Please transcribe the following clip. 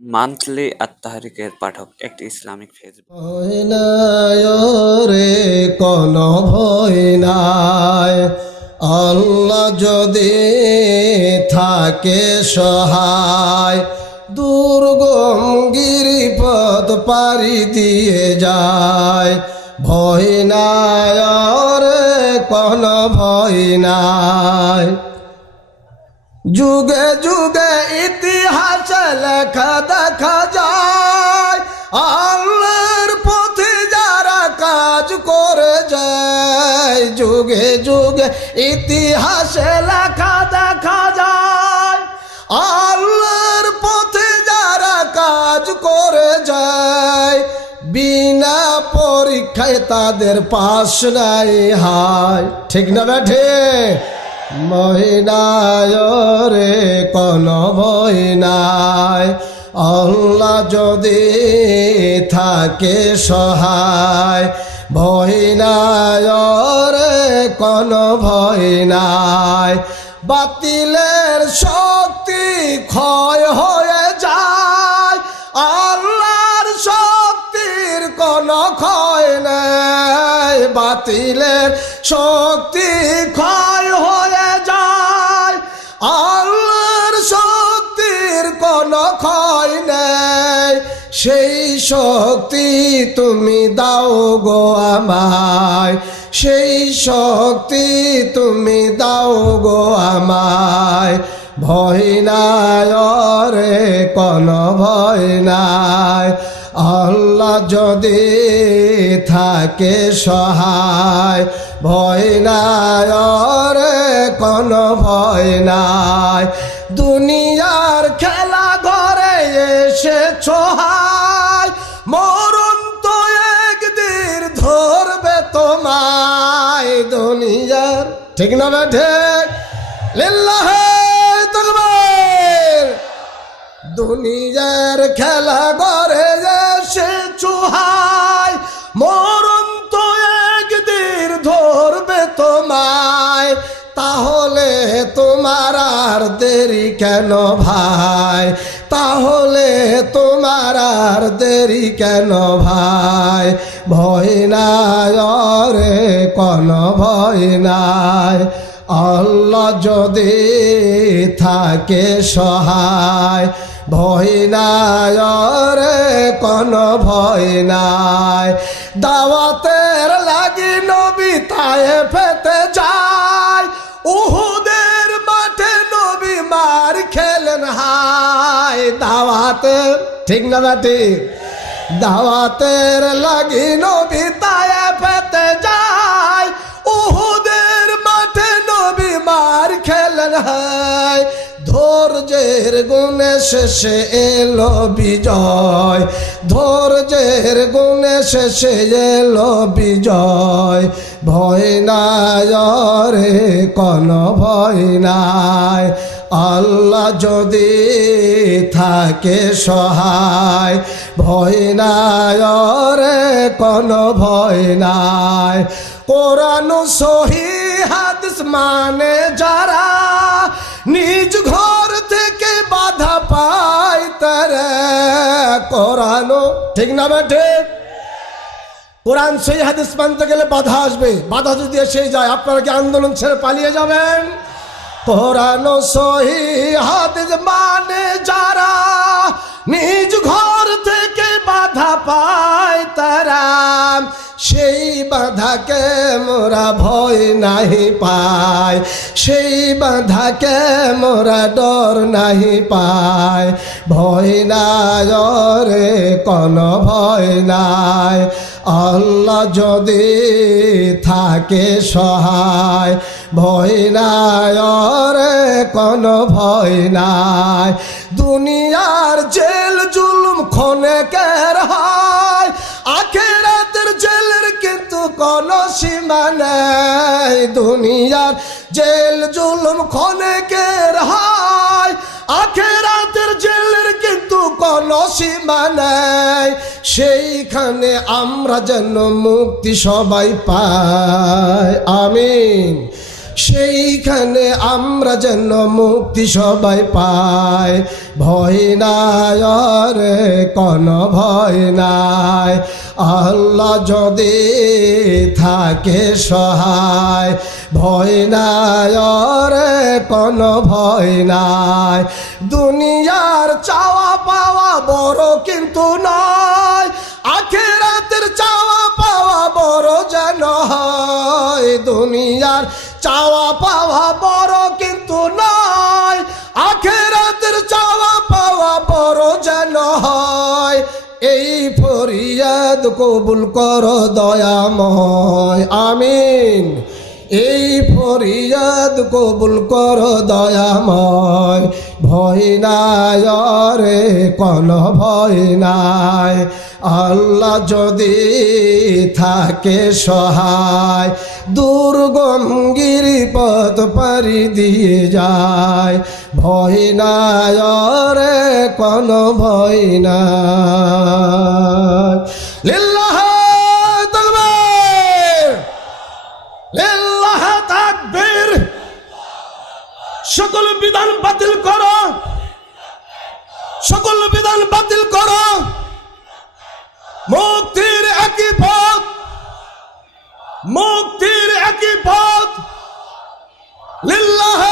Monthly আত্মাহারিকের পাঠক, একটি Islamic Facebook. আল্লাহ যদি থাকে সহায়, দুর্গম গিরিপথ পারি দিয়ে যায়। ভয় নাই রে কোন ভয় নাই। যুগে যুগে ইতিহাসে লেখা দেখা যায়। আল্লাহর পথে যারা কাজ করে যায়, যুগে যুগে ইতিহাসে লেখা দেখা যায়। আল্লাহর পথে যারা কাজ করে যায়, বিনা পরীক্ষায় তাদের পাশ নাই হায়। ঠিক না বেঠে মহিনায় রে কোন আল্লাহ যদি থাকে সহায় ভয় নাই। রে কোন বাতিলের শক্তি ক্ষয় হয়ে যায়, আল্লাহর শক্তির কোন ক্ষয় নেই। বাতিলের শক্তি ক্ষয় সেই শক্তি তুমি দাও গো আমায়। সেই শক্তি তুমি দাও গো আমায়। ভয় নাই রে কোন ভয় নাই। আল্লাহ যদি থাকে সহায়, ভয় নাই কোন ভয় নাই। দুনিয়ার খেলা ঘরে এসে ছোহায় ঠিক না তকবীর দুনিয়ার খেলা করে সে চুহাই, মরণ তো একদিন ধরবে তোমায়। তাহলে তোমার আর দেরি কেন ভাই? তাহলে তোমার আর দেরি কেন ভাই? ভয় নাই রে কোন ভয় নাই। আল্লাহ যদি থাকে সহায়, ভয় নাই রে কোন ভয় নাই। দাওয়াতের লাগি নবী তায়ে ফেতে যায়। উহুদের দাওয়াতের ঠিক না না ঠিক? দাওয়াতের লাগি নবী তায়ে ফেতে যায় উহুদের মাঠে নবী মার খেলেন হায়। ধৈর্যের গুণে শেষে এলো বিজয়, ধৈর্যের গুণে শেষে এলো বিজয়। ভয় নাই রে কোন ভয় নাই। আল্লাহ যদি থাকে সহায়, ভয় নাই রে কোন ভয় নাই। কোরআন সহি হাদিস মানে যারা নিজ ঘর থেকে বাধা পায়, তারা কোরআন ঠিক না বেঠে কোরআন সেই হাদিস মানতে গেলে বাধা আসবে। বাধা যদি এসে যায়, আপনারা কি আন্দোলন ছেড়ে পালিয়ে যাবেন? কোরআন সহি হাদিস মানে যারা নিজ ঘর থেকে বাধা পায় তারা, সেই বাধাকে মোরা ভয় নাহি পায়। সেই বাধাকে মোরা ডর নাহি পায়। ভয় নাই রে কোন ভয় নাই। আল্লাহ যদি থাকে সহায়, ভয় নাই রে কোন ভয় নাই। দুনিয়ার জেল জুলুম খনে কের হয়, আখেরাতের জেলের কিন্তু কোনো সীমা নেই। দুনিয়ার জেল জুলুম খনে কের হয়, আখেরাতের জেলের কোন সীমা সেইখানে আমরা যেন মুক্তি সবাই পাই। আমিন। সেইখানে আমরা যেন মুক্তি সবাই পাই। ভয় নাই রে কোন ভয় নাই। আল্লাহ যদি থাকে সহায়, ভয় নাই রে কোন ভয় নাই। দুনিয়ার চাওয়া পাওয়া বড় কিন্তু নয়, আখেরাতের চাওয়া পাওয়া বড় যেন হয়। দুনিয়ার চাওয়া পাওয়া কবুল কর দয়াময়, আমিন। এই ফরিয়াদ কবুল কর দয়াময়, ভয় নাই রে কোন ভয় নাই। আল্লাহ যদি থাকে সহায় দুর্গম গিরিপথ পারি দিয়ে যায়। ভয় নাই রে কোন ভয় নাই। সকল বিধান বাতিল করো। সকল বিধান বাতিল করো। মুক্তির একই পথ। মুক্তির একই পথ। লিল্লাহ